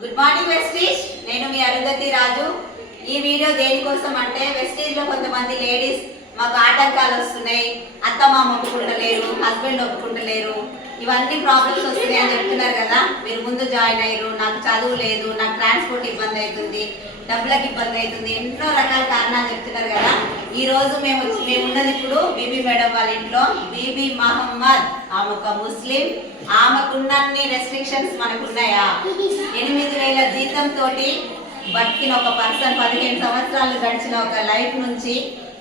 Good morning Vestige. నేను మీ అరుంధతి రాజు. ఈ video దేనికోసం అంటే వెస్టీజ్ లో కొంతమంది లేడీస్ మాకు ఆటంకాలు వస్తున్నాయి, అత్త మామ ఒప్పుకుంటలేరు, హస్బెండ్ ఒప్పుకుంటలేరు, ఇవన్నీ ప్రాబ్లమ్స్ వస్తున్నాయి అని చెప్తున్నారు కదా. మీరు ముందు జాయిన్ అయ్యారు, నాకు చదువు లేదు, నాకు ట్రాన్స్పోర్ట్ ఇబ్బంది అవుతుంది, డబ్బులకు ఇబ్బంది అవుతుంది, ఎన్నో రకాల కారణాలు చెప్తున్నారు కదా. ఈ రోజు మేమున్నది ఇప్పుడు బీబీ మేడం వాళ్ళ ఇంట్లో. బీబీ మహమ్మద్ ఆమె ఒక ముస్లిం. ఆమెకున్నన్ని రెస్ట్రిక్షన్స్ మనకున్నాయా? 8,000 జీతంతో బతికిన ఒక పర్సన్, 15 సంవత్సరాలు గడిచిన ఒక లైఫ్ నుంచి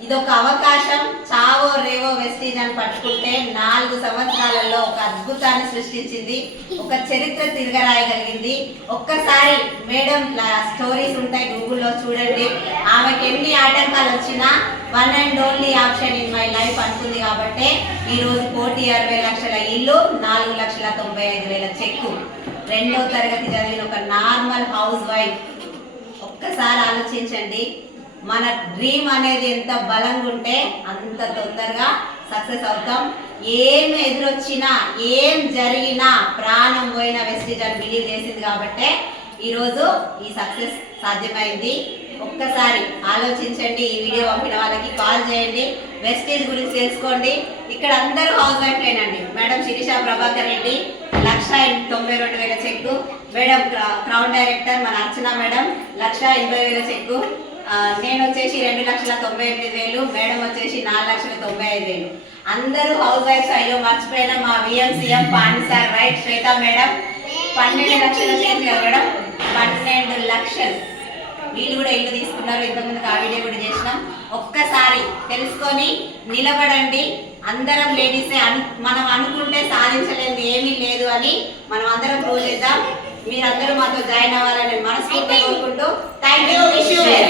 ఇదొక అవకాశం, చావో రేవో వెస్టీజ్ అని పట్టుకుంటే 4 సంవత్సరాలలో ఒక అద్భుతాన్ని సృష్టించింది, ఒక చరిత్ర తిరగరాయగలిగింది. ఒక్కసారి మేడం స్టోరీస్ ఉంటాయి గూగుల్లో చూడండి. ఆమెకి ఎన్ని ఆటంకాలు వచ్చినా one and only option in my life అనుకుంది. కాబట్టి ఈరోజు 1,60,00,000 లక్షల ఇల్లు, 4,95,000 చెక్కు, 2వ తరగతి చదివిన ఒక నార్మల్ హౌస్ వైఫ్. ఒక్కసారి ఆలోచించండి, మన డ్రీమ్ అనేది ఎంత బలంగా ఉంటే అంత తొందరగా సక్సెస్ అవుతాం. ఏం ఎదురొచ్చినా, ఏం జరిగినా ప్రాణం పోయిన వెస్టీజ్ అని బిలీవ్ చేసింది కాబట్టే ఈరోజు ఈ సక్సెస్ సాధ్యమైంది. ఒక్కసారి ఆలోచించండి. ఈ వీడియో పంపిన వాళ్ళకి కాల్ చేయండి, వెస్టీజ్ గురించి తెలుసుకోండి. ఇక్కడ అందరూ హౌస్ వైఫ్లేనండి. మేడం శిరీష ప్రభాకర్ రెడ్డి 1,92,000 చెక్కు, మేడం క్రౌన్ డైరెక్టర్ మన అర్చన మేడం 1,80,000 చెక్కు, నేను వచ్చేసి 2,98,000, మేడం వచ్చేసి 4,95,000. అందరూ హౌస్ వైఫ్స్. అయ్యో మర్చిపోయినా మా విఎంసీఎం పాండి సార్, రైట్ శ్వేత మేడం 12 లక్షలు చేసి కదా మేడం, 12 లక్షలు. వీళ్ళు కూడా ఇల్లు తీసుకున్నారు, ఇంతకుముందుకు ఆ వీడియో కూడా చేసినాం. ఒక్కసారి తెలుసుకొని నిలబడండి. అందరం లేడీసే. మనం అనుకుంటే సాధించలేదు ఏమీ లేదు అని మనం అందరం ప్రూవ్ చేద్దాం. మీరందరూ మాతో జాయిన్ అవ్వాలని మనస్ఫూర్తిగా కోరుకుంటూ